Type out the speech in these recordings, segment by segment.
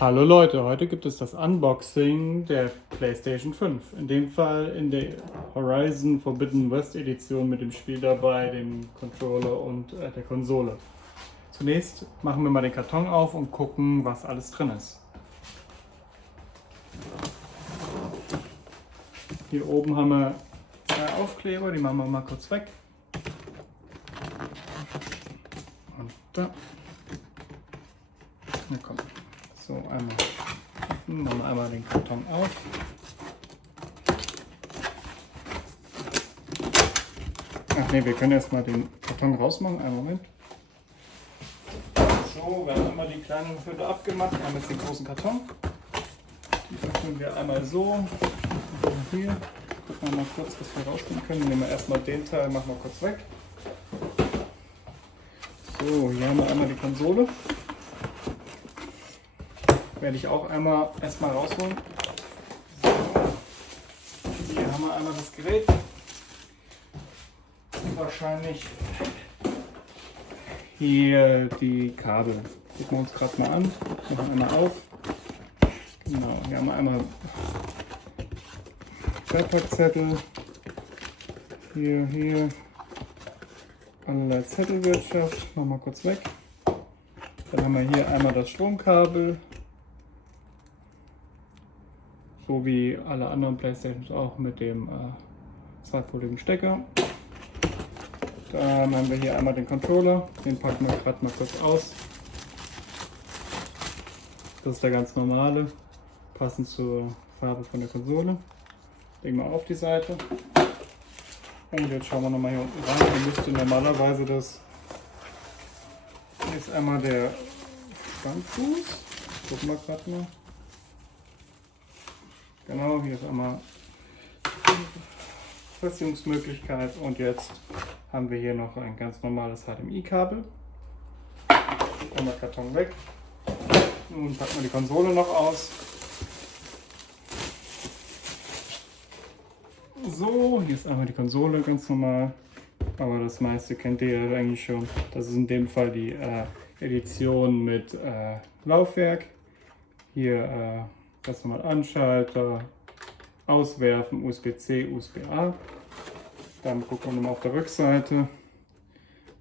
Hallo Leute, heute gibt es das Unboxing der PlayStation 5. In dem Fall in der Horizon Forbidden West Edition mit dem Spiel dabei, dem Controller und der Konsole. Zunächst machen wir mal den Karton auf und gucken, was alles drin ist. Hier oben haben wir zwei Aufkleber, die machen wir mal kurz weg. Und da. Na komm. So, einmal öffnen, machen wir einmal den Karton auf. Ach ne, wir können erstmal den Karton rausmachen. Einen Moment. So, wir haben einmal die kleinen Hülle abgemacht. Wir haben jetzt den großen Karton. Die öffnen wir einmal so. Hier. Gucken wir mal kurz, was wir rausnehmen können. Nehmen wir erstmal den Teil, machen wir kurz weg. So, hier haben wir einmal die Konsole. Werde ich auch erstmal rausholen. So. Hier haben wir einmal das Gerät. Und wahrscheinlich hier die Kabel. Gucken wir uns gerade mal an. Machen wir einmal auf. Genau, hier haben wir einmal Beipackzettel. Hier. Allerlei Zettelwirtschaft. Machen wir kurz weg. Dann haben wir hier einmal das Stromkabel. So wie alle anderen Playstations auch mit dem zweitpoligen Stecker. Dann haben wir hier einmal den Controller, den packen wir gerade mal kurz aus. Das ist der ganz normale, passend zur Farbe von der Konsole. Legen wir auf die Seite. Und jetzt schauen wir nochmal hier unten rein. Hier müsste normalerweise das. Hier ist einmal der Standfuß. Gucken wir gerade mal. Genau, hier ist einmal Befestigungsmöglichkeit und jetzt haben wir hier noch ein ganz normales HDMI-Kabel. Einmal Karton weg. Nun packen wir die Konsole noch aus. So, hier ist einmal die Konsole ganz normal, aber das meiste kennt ihr ja eigentlich schon. Das ist in dem Fall die Edition mit Laufwerk. Hier ganz normal Anschalter, auswerfen, USB-C, USB-A. Dann gucken wir nochmal auf der Rückseite.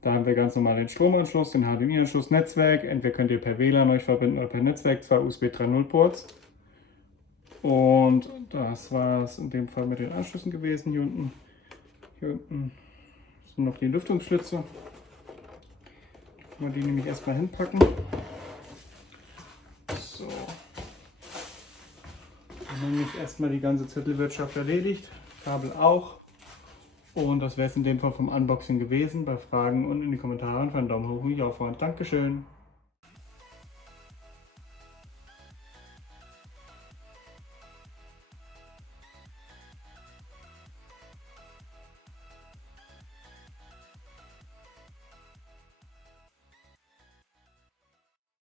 Da haben wir ganz normal den Stromanschluss, den HDMI-Anschluss, Netzwerk. Entweder könnt ihr per WLAN euch verbinden oder per Netzwerk, zwei USB 3.0 Ports. Und das war es in dem Fall mit den Anschlüssen gewesen. Hier unten sind noch die Lüftungsschlitze. Können wir die nämlich erstmal hinpacken. So. Dann habe ich erstmal die ganze Zettelwirtschaft erledigt. Kabel auch. Und das wäre es in dem Fall vom Unboxing gewesen. Bei Fragen unten in die Kommentare und für einen Daumen hoch und mich aufhören. Dankeschön.